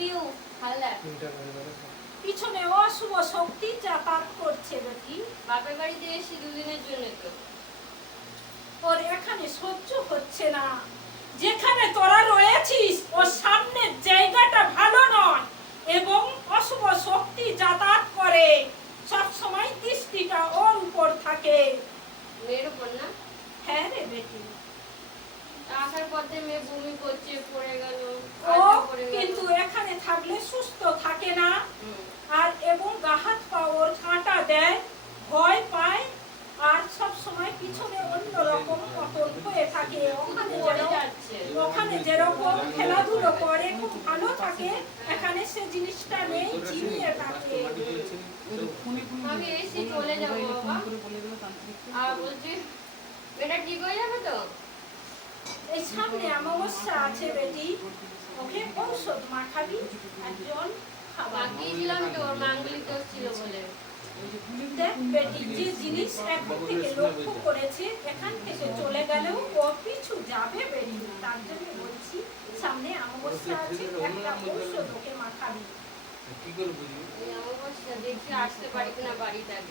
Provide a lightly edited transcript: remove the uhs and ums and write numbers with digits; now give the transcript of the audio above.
পিউ হালদার পিছনে অশুভ শক্তি যাতায়াত করছে বেটি। বাপের বাড়িতে এসে দুদিনের জন্য তো ওর এখানে সহ্য হচ্ছে না। যেখানে তোরা রয়েছিস ওর সামনের জায়গাটা ভালো নয় এবং অশুভ শক্তি যাতায়াত করে, সব সময় দৃষ্টিটা ওর উপর থাকে। মেয়ের উপর না? হ্যাঁ রে বেটি। আসার পথে মেয়ে বমি করছে, পড়ে গেল, ও পড়ে গেল। কিন্তু এখানে থাকলে সুস্থ থাকে না, হুম। আর এবং গা হাত পা ওর কাঁটা দেয়, ভয় পায়, আর সব সময় পিছনে অন্যরকম পতন হয়ে থাকে। পড়ে যাচ্ছে। ওখানে যেরকম খেলাধুলো করে খুব ভালো থাকে, এখানে সে জিনিসটা নেই, চিনিয়ে থাকে। আমি এসে চলে যাবো বাবা। আর বলছি এটা ঠিক হয়ে যাবে তো? এই সামনে অমাবস্যা আছে বেটি, ওকে ঔষধ মাখাবি আর জল খাওয়াবি। মাখিয়েছিলাম তো, ওর মাঙ্গলিক দোষ ছিল বলে। দেখ বেটি, যে জিনিস এখন থেকে লক্ষ্য করেছে এখান থেকে চলে গেলেও ও পিছু যাবে বেটি। তার জন্য বলছি সামনে অমাবস্যা আছে, একটা ঔষধ ওকে মাখাবি। এই অমাবস্যা দেখছি আসতে পারি কিনা বাড়িতে আগে।